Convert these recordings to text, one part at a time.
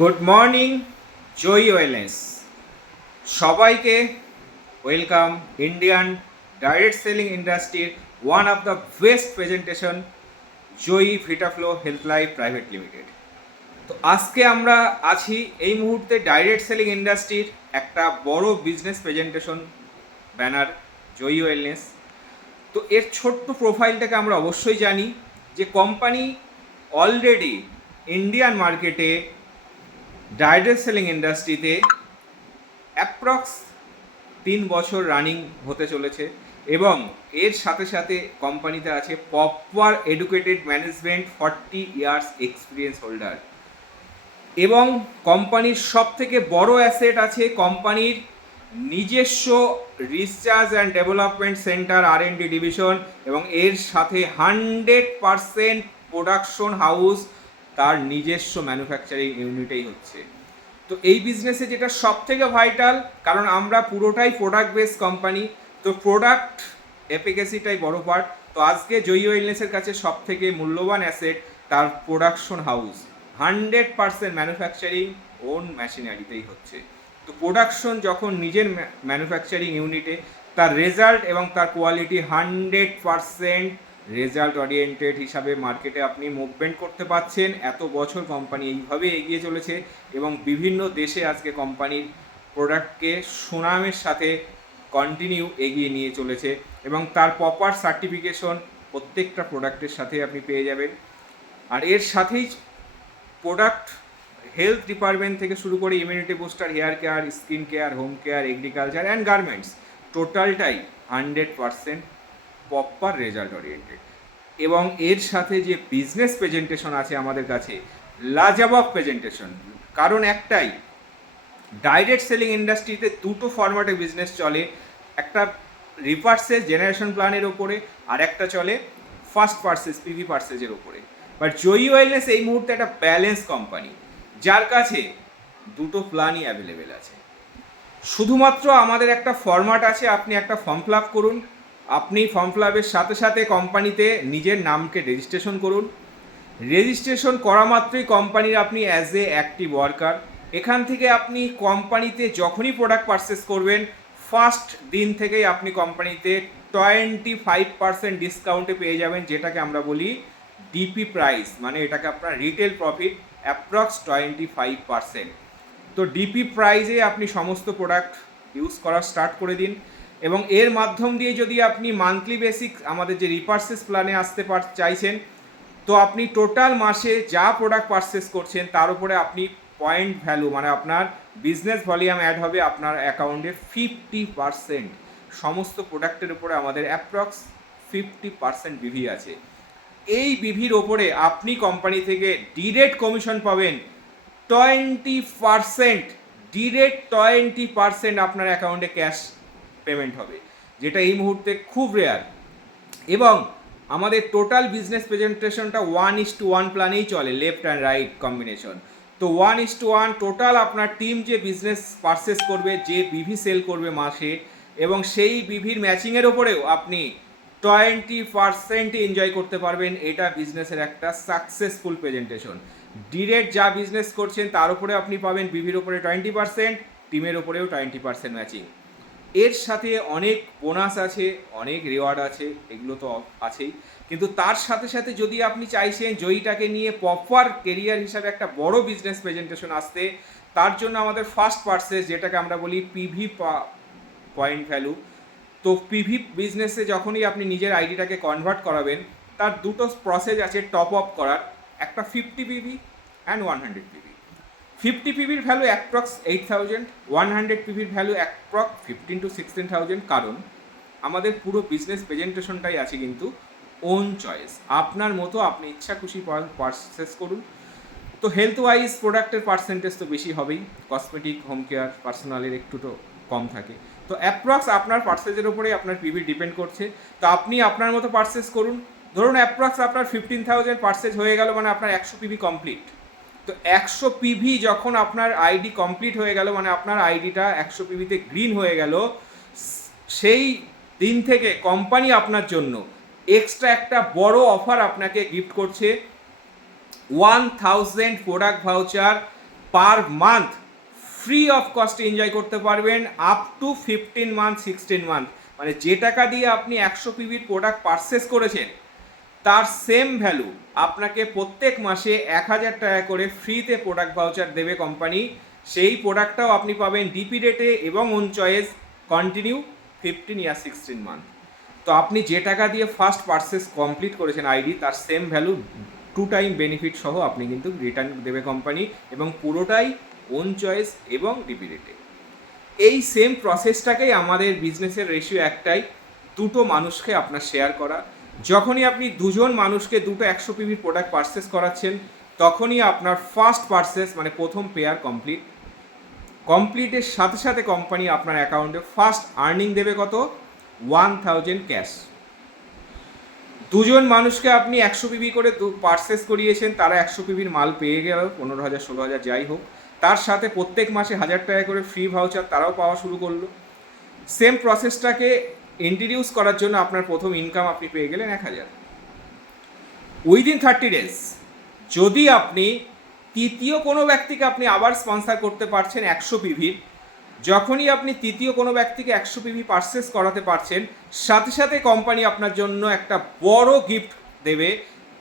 Good morning Joyee wellness সবাইকে welcome Indian direct selling ইন্ডাস্ট্রির one of the best presentation Joyee Vitaflo health life private limited. তো আজকে আমরা আছি এই মুহূর্তে ডাইরেক্ট সেলিং ইন্ডাস্ট্রির একটা বড় বিজনেস প্রেজেন্টেশন ব্যানার জয়ী ওয়েলনেস। তো এর ছোট্ট প্রোফাইলটাকে আমরা অবশ্যই জানি যে কোম্পানি অলরেডি ইন্ডিয়ান মার্কেটে ডাইরেক্ট সেলিং ইন্ডাস্ট্রিতে অ্যাপ্রক্স 3 বছর রানিং হতে চলেছে এবং এর সাথে সাথে কোম্পানিতে আছে proper educated management 40 years experience holder এবং কোম্পানির সব থেকে বড় অ্যাসেট আছে কোম্পানির নিজস্ব research and development centre R&D division এবং এর সাথে 100% প্রোডাকশন হাউস তার নিজস্ব ম্যানুফ্যাকচারিং ইউনিটেই হচ্ছে। তো এই বিজনেসে যেটা সব থেকে ভাইটাল, কারণ আমরা পুরোটাই প্রোডাক্ট বেস কোম্পানি, তো প্রোডাক্ট এফিকেসিটাই বড় পার্ট। তো আজকে জয়ী ওয়েলনেসের কাছে সব থেকে মূল্যবান অ্যাসেট তার প্রোডাকশন হাউস, 100% ম্যানুফ্যাকচারিং ওন মেশিনারিতেই হচ্ছে। তো প্রোডাকশন যখন নিজের ম্যানুফ্যাকচারিং ইউনিটে, তার রেজাল্ট এবং তার কোয়ালিটি 100% রেজাল্ট ওরিয়েন্টেড হিসাবে মার্কেটে আপনি মুভমেন্ট করতে পারছেন। এত বছর কোম্পানি এইভাবে এগিয়ে চলেছে এবং বিভিন্ন দেশে আজকে কোম্পানির প্রোডাক্টকে সুনামের সাথে কন্টিনিউ এগিয়ে নিয়ে চলেছে এবং তার প্রপার সার্টিফিকেশন প্রত্যেকটা প্রোডাক্টের সাথে আপনি পেয়ে যাবেন। আর এর সাথেই প্রোডাক্ট হেলথ ডিপার্টমেন্ট থেকে শুরু করে immunity booster, hair care, skin care, home care, agriculture and garments, টোটালটাই 100% প্রপার রেজাল্ট ওরিয়েন্টেড। এবং এর সাথে যে বিজনেস প্রেজেন্টেশন আছে আমাদের কাছে, লাজবাব প্রেজেন্টেশন। কারণ একটাই, ডাইরেক্ট সেলিং ইন্ডাস্ট্রিতে দুটো ফরম্যাটে বিজনেস চলে, একটা রিপার্সেস জেনারেশন প্ল্যানের ওপরে আর একটা চলে ফার্স্ট পার্সেস পিভি পার্সেসের ওপরে। বাট জয়ী ওয়েলনেস এই মুহূর্তে একটা ব্যালেন্স কোম্পানি, যার কাছে দুটো প্ল্যানই অ্যাভেলেবেল আছে। শুধুমাত্র আমাদের একটা ফরম্যাট আছে, আপনি একটা ফর্ম ফিল আপ করুন, আপনি ফর্ম ফিল আপের সাথে সাথে কোম্পানিতে নিজের নামকে রেজিস্ট্রেশন করুন। রেজিস্ট্রেশন করা মাত্রই কোম্পানির আপনি অ্যাজ এ অ্যাক্টিভ ওয়ার্কার। এখান থেকে আপনি কোম্পানিতে যখনই প্রোডাক্ট পারচেস করবেন, ফার্স্ট দিন থেকেই আপনি কোম্পানিতে 25% ডিসকাউন্টে পেয়ে যাবেন, যেটাকে আমরা বলি ডিপি প্রাইস, মানে এটাকে আপনার রিটেল প্রফিট অ্যাপ্রক্স 25%। তো ডিপি প্রাইজে আপনি সমস্ত প্রোডাক্ট ইউজ করা স্টার্ট করে দিন এবং এর মাধ্যম দিয়ে যদি আপনি মান্থলি বেসিক আমাদের যে রিপার্সেস প্ল্যানে আসতে চাইছেন, তো আপনি টোটাল মাসে যা প্রোডাক্ট পারচেস করছেন তার উপরে আপনি পয়েন্ট ভ্যালু, মানে আপনার বিজনেস ভলিউম অ্যাড হবে আপনার অ্যাকাউন্টে 50%। সমস্ত প্রোডাক্টের উপরে আমাদের অ্যাপ্রক্স 50% বিভি আছে। এই বিভির ওপরে আপনি কোম্পানি থেকে ডিরেক্ট কমিশন পাবেন 20%, ডিরেক্ট 20% আপনার অ্যাকাউন্টে ক্যাশ পেমেন্ট হবে, যেটা এই মুহূর্তে খুব রেয়ার। এবং আমাদের টোটাল বিজনেস প্রেজেন্টেশনটা 1:1 প্ল্যানেই চলে, লেফট অ্যান্ড রাইট কম্বিনেশন। তো 1:1 টোটাল আপনার টিম যে বিজনেস পারচেস করবে, যে বিভি সেল করবে মাসে, এবং সেই বিভির ম্যাচিংয়ের ওপরেও আপনি 20% এনজয় করতে পারবেন। এটা বিজনেসের একটা সাকসেসফুল প্রেজেন্টেশন। ডিরেক্ট যা বিজনেস করছেন তার উপরে আপনি পাবেন বিভির ওপরে 20%, টিমের ওপরেও 20% ম্যাচিং। এর সাথে অনেক বোনাস আছে, অনেক রিওয়ার্ড আছে, এগুলো তো আছেই, কিন্তু তার সাথে সাথে যদি আপনি চাইছেন জয়ীটাকে নিয়ে প্রপার কেরিয়ার হিসাবে একটা বড় বিজনেস প্রেজেন্টেশন আসতে, তার জন্য আমাদের ফার্স্ট পারচেস, যেটাকে আমরা বলি পিভি পয়েন্ট ভ্যালু। তো পিভি বিজনেসে যখনই আপনি নিজের আইডিটাকে কনভার্ট করাবেন, তার দুটো প্রসেস আছে টপ আপ করার, একটা 50 পিভি অ্যান্ড 100 পিভি। 50 পিভির ভ্যালু অ্যাপ্রক্স 8,000, 100 পিভির ভ্যালু অ্যাপ্রক্স 15 to 16,000। কারণ আমাদের পুরো বিজনেস প্রেজেন্টেশনটাই আছে কিন্তু ওন চয়েস, আপনার মতো আপনি ইচ্ছা খুশি পারচেস করুন। তো হেলথ ওয়াইজ প্রোডাক্টের পার্সেন্টেজ তো বেশি হবেই, কসমেটিক, হোম কেয়ার, পার্সোনালের একটু তো কম থাকে। তো অ্যাপ্রক্স আপনার পার্সেজের ওপরেই আপনার পিভি ডিপেন্ড করছে। তো আপনি আপনার মতো পারচেস করুন। ধরুন অ্যাপ্রক্স আপনার 15,000 পারচেজ হয়ে গেল, মানে আপনার 100 পিভি কমপ্লিট। তো 100 পিভি যখন আপনার আইডি কমপ্লিট হয়ে গেল, মানে আপনার আইডিটা 100 পিভিতে গ্রিন হয়ে গেল, সেই দিন থেকে কোম্পানি আপনার জন্য এক্সট্রা একটা বড় অফার আপনাকে গিফট করছে, 1000 product voucher per month free of কস্টে এনজয় করতে পারবেন আপ টু 15 মান্থ 16 মান্থ। মানে যে টাকা দিয়ে আপনি 100 পিভির প্রোডাক্ট পারচেস করেছেন তার সেম ভ্যালু আপনাকে প্রত্যেক মাসে 1000 টাকা করে ফ্রিতে প্রোডাক্ট ভাউচার দেবে কোম্পানি। সেই প্রোডাক্টটাও আপনি পাবেন ডিপি রেটে এবং on choice continue 15 year 16 month. তো আপনি যে টাকা দিয়ে ফার্স্ট পারচেস কমপ্লিট করেছেন আইডি তার সেম ভ্যালু 2 টাইম বেনিফিট সহ আপনি কিন্তু রিটার্ন দেবে কোম্পানি, এবং পুরোটাই ওন চয়েস এবং ডিপি রেটে। এই সেম প্রসেসটাকেই আমাদের বিজনেসের রেশিও একটাই, দুটো মানুষকে আপনার শেয়ার করা। যখনই আপনি দুজন মানুষকে দুটো 100 পিভির প্রোডাক্ট পারচেস করাচ্ছেন তখনই আপনার ফার্স্ট পারচেস মানে প্রথম পেয়ার কমপ্লিটের সাথে সাথে কোম্পানি আপনার অ্যাকাউন্টে ফার্স্ট আর্নিং দেবে কত, 1000 ক্যাশ। দুজন মানুষকে আপনি 100 পিভি করে পারচেস করিয়েছেন, তারা 100 পিভির মাল পেয়ে গেল, 15,000 16,000 যাই হোক, তার সাথে প্রত্যেক মাসে 1000 টাকা করে ফ্রি ভাউচার তারাও পাওয়া শুরু করলো। সেম প্রসেসটাকে ইন্ট্রোডিউস করার জন্য আপনার প্রথম ইনকাম আপনি পেয়ে গেলেন 1000। উইদিন 30 ডেজ যদি আপনি তৃতীয় কোনো ব্যক্তিকে আপনি আবার স্পন্সর করতে পারছেন 100 পিভির, যখনই আপনি তৃতীয় কোনো ব্যক্তিকে 100 পিভি পারচেস করাতে পারছেন সাথে সাথে কোম্পানি আপনার জন্য একটা বড় গিফট দেবে।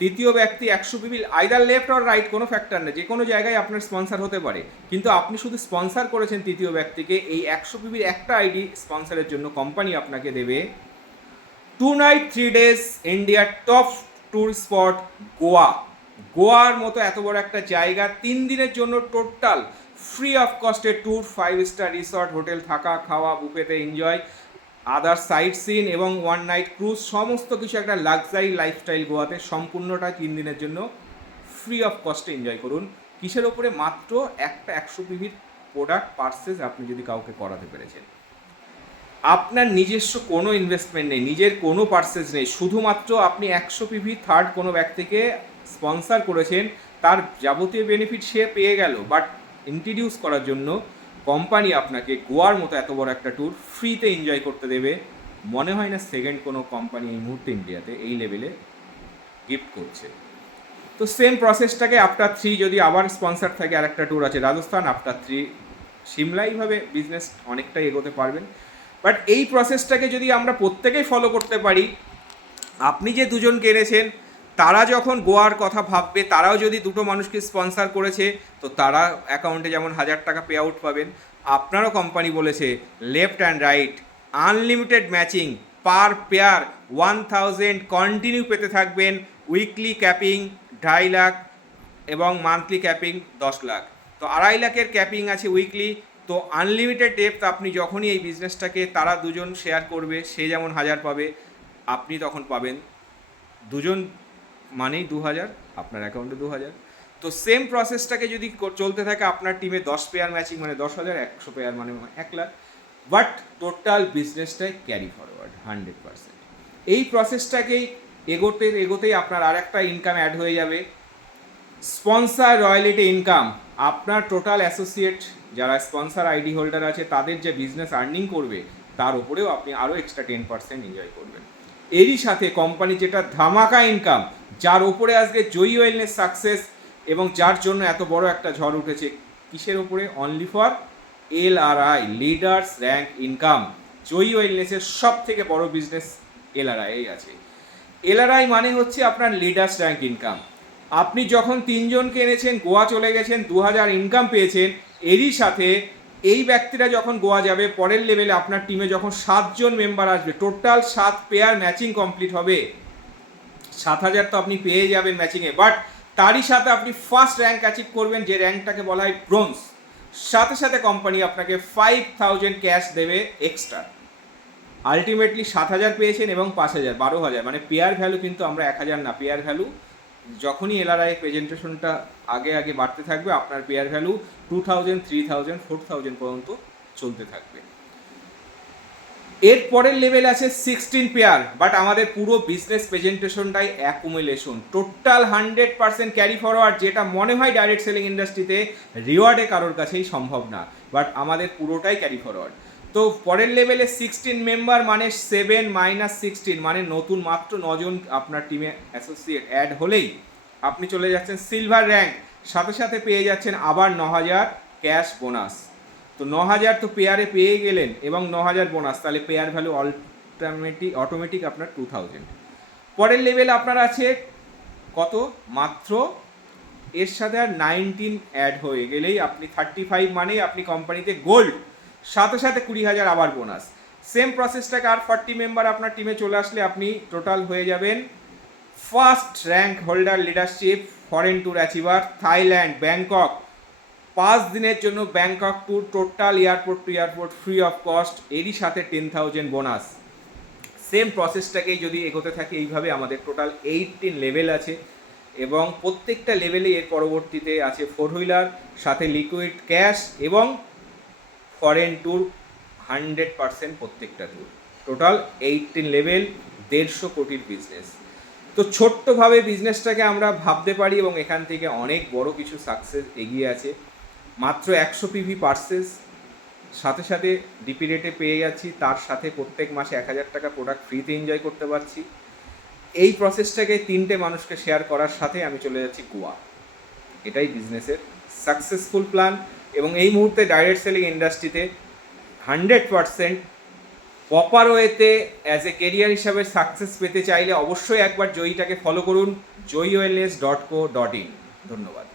তৃতীয় ব্যক্তি 100 PV either left or right কোনো ফ্যাক্টর নেই, যে কোনো জায়গায় আপনার স্পন্সর হতে পারে, কিন্তু আপনি শুধু স্পন্সর করেছেন তৃতীয় ব্যক্তিকে, এই 100 পিভির একটা আইডি স্পন্সরের জন্য কোম্পানি আপনাকে দেবে 2 নাইট 3 ডেজ ইন্ডিয়ার টপ ট্যুর স্পট গোয়া। গোয়ার মতো এত বড় একটা জায়গা 3 দিনের জন্য টোটাল ফ্রি অফ কস্টে ট্যুর, 5 স্টার রিসর্ট, হোটেল, থাকা খাওয়া, বুফেতে এনজয়, আদার সাইট সিন এবং 1 নাইট ক্রুজ, সমস্ত কিছু একটা লাক্সারি লাইফস্টাইল গোয়াতে সম্পূর্ণটা 3 দিনের জন্য ফ্রি অফ কস্টে এনজয় করুন। কিসের ওপরে? মাত্র একটা 100 পিভির প্রোডাক্ট পারচেস আপনি যদি কাউকে করাতে পেরেছেন। আপনার নিজস্ব কোনো ইনভেস্টমেন্ট নেই, নিজের কোনো পারচেস নেই, শুধুমাত্র আপনি 100 পিভি থার্ড কোনো ব্যক্তিকে স্পন্সর করেছেন, তার যাবতীয় বেনিফিট সে পেয়ে গেল, বাট ইন্ট্রোডিউস করার জন্য কোম্পানি আপনাকে গোয়ার মতো এত বড় একটা ট্যুর ফ্রিতে এনজয় করতে দেবে। মনে হয় না সেকেন্ড কোনো কোম্পানি এই মুহূর্তে ইন্ডিয়াতে এই লেভেলে গিফট করছে। তো সেম প্রসেসটাকে আফটার 3 যদি আবার স্পন্সর থাকে, আর একটা ট্যুর আছে রাজস্থান, আফটার 3 সিমলা, এইভাবে বিজনেস অনেকটাই এগোতে পারবেন। বাট এই প্রসেসটাকে যদি আমরা প্রত্যেকেই ফলো করতে পারি, আপনি যে দুজন কিনেছেন তারা যখন গোয়ার কথা ভাববে, তারাও যদি দুটো মানুষকে স্পন্সর করেছে তো তারা অ্যাকাউন্টে যেমন 1000 টাকা পে আউট পাবেন, আপনারও কোম্পানি বলেছে left and right unlimited matching per pair 1000 continue পেতে থাকবেন। উইকলি ক্যাপিং 2.5 লাখ এবং মান্থলি ক্যাপিং 10 লাখ, তো 2.5 লাখের ক্যাপিং আছে উইকলি। তো আনলিমিটেড ডেপথ আপনি যখনই এই বিজনেসটাকে তারা দুজন শেয়ার করবে, সে যেমন 1000 পাবে, আপনি তখন পাবেন দুজন মানেই 2000, আপনার অ্যাকাউন্টে 2000। তো সেম প্রসেসটাকে যদি চলতে থাকে আপনার টিমে 10 পেয়ার ম্যাচিং মানে 10,000, 100 পেয়ার মানে 1 লাখ, বাট টোটাল বিজনেসটাই ক্যারি ফরওয়ার্ড 100%। এই প্রসেসটাকেই এগোতেই আপনার আর একটা ইনকাম অ্যাড হয়ে যাবে, স্পন্সর রয়্যালিটি ইনকাম। আপনার টোটাল অ্যাসোসিয়েট যারা স্পন্সর আইডি হোল্ডার আছে তাদের যে বিজনেস আর্নিং করবে তার উপরেও আপনি আরও এক্সট্রা 10% এনজয় করবেন। এরই সাথে কোম্পানি যেটা ধামাকা ইনকাম, যার উপরে আজকে জয়ী ওয়েলনেস সাকসেস এবং যার জন্য এত বড় একটা ঝড় উঠেছে, কিসের ওপরে? Only for LRI, leaders rank income. জয়ী ওয়েলনেসের সব থেকে বড় বিজনেস LRI আছে। LRI মানে হচ্ছে আপনার লিডার্স র্যাঙ্ক ইনকাম। আপনি যখন 3 জনকে এনেছেন, গোয়া চলে গেছেন, 2000 ইনকাম পেয়েছেন, এরই সাথে এই ব্যক্তিরা যখন গোয়া যাবে পরের লেভেলে, আপনার টিমে যখন 7 জন মেম্বার আসবে, টোটাল 7 পেয়ার ম্যাচিং কমপ্লিট হবে, 7000 তো আপনি পেয়ে যাবেন ম্যাচিংয়ে, বাট তারই সাথে আপনি ফার্স্ট র্যাঙ্ক অ্যাচিভ করবেন, যে র্যাঙ্কটাকে বলা হয় ব্রোঞ্জ। সাথে সাথে কোম্পানি আপনাকে 5000 ক্যাশ দেবে এক্সট্রা। আলটিমেটলি 7000 পেয়েছেন এবং 5000, 12000, মানে পেয়ার ভ্যালু কিন্তু আমরা 1000 না, পেয়ার ভ্যালু যখনই LRI প্রেজেন্টেশনটা আগে বাড়তে থাকবে আপনার পেয়ার ভ্যালু 2000, 3000, 4000 পর্যন্ত চলতে থাকবে। এর পরের লেভেল আছে 16 পেয়ার, বাট আমাদের পুরো বিজনেস প্রেজেন্টেশনটাই অ্যাকুমুলেশন, টোটাল 100% ক্যারি ফরওয়ার্ড, যেটা মনে হয় ডাইরেক্ট সেলিং ইন্ডাস্ট্রিতে রিওয়ার্ডে কারোর কাছেই সম্ভব না, বাট আমাদের পুরোটাই ক্যারি ফরওয়ার্ড। তো পরের লেভেলে 16 মেম্বার মানে 7 - 16 মানে নতুন মাত্র 9 জন আপনার টিমে অ্যাসোসিয়েট অ্যাড হলেই আপনি চলে যাচ্ছেন সিলভার র্যাঙ্ক। সাথে সাথে পেয়ে যাচ্ছেন আবার 9,000 ক্যাশ বোনাস। তো 9,000 তো পেয়ারে পেয়ে গেলেন এবং 9,000 বোনাস, তাহলে পেয়ার ভ্যালু অটোমেটিক আপনার 2,000। পরের লেভেল আপনার আছে কত, মাত্র এর সাথে আর 19 অ্যাড হয়ে গেলেই আপনি 35, মানেই আপনি কোম্পানিতে গোল্ড, সাথে সাথে 20,000 আবার বোনাস। সেম প্রসেসটাকে আর 40 মেম্বার আপনার টিমে চলে আসলে আপনি টোটাল হয়ে যাবেন first rank holder leadership foreign tour achiever Thailand Bangkok. 5 দিনের জন্য Bangkok tour, total airport two airport free of cost, এরই সাথে 10,000 বোনাস। সেম প্রসেসটাকেই যদি এগোতে থাকে এইভাবে আমাদের টোটাল 18 লেভেল আছে এবং প্রত্যেকটা লেভেলে এর পরবর্তীতে আছে 4 হুইলার, সাথে লিকুইড ক্যাশ এবং ফরেন ট্যুর 100% প্রত্যেকটা ট্যুর। টোটাল 18 লেভেল, 150 কোটির বিজনেস। তো ছোট্টভাবে বিজনেসটাকে আমরা ভাবতে পারি এবং এখান থেকে অনেক বড় কিছু সাকসেস এগিয়ে আছে। মাত্র 100 পিভি পার্সেস, সাথে সাথে ডিপি রেটে পেয়ে যাচ্ছি, তার সাথে প্রত্যেক মাসে 1,000 টাকা প্রোডাক্ট ফ্রিতে এনজয় করতে পারছি। এই প্রসেসটাকে 3টে মানুষকে শেয়ার করার সাথে আমি চলে যাচ্ছি গোয়া। এটাই বিজনেসের সাকসেসফুল প্ল্যান এবং এই মুহূর্তে ডাইরেক্ট সেলিং ইন্ডাস্ট্রিতে 100% প্রপার ওয়েতে অ্যাজ এ কেরিয়ার হিসাবে সাকসেস পেতে চাইলে অবশ্যই একবার জয়ীটাকে ফলো করুন, joyioilness.co.in। ধন্যবাদ।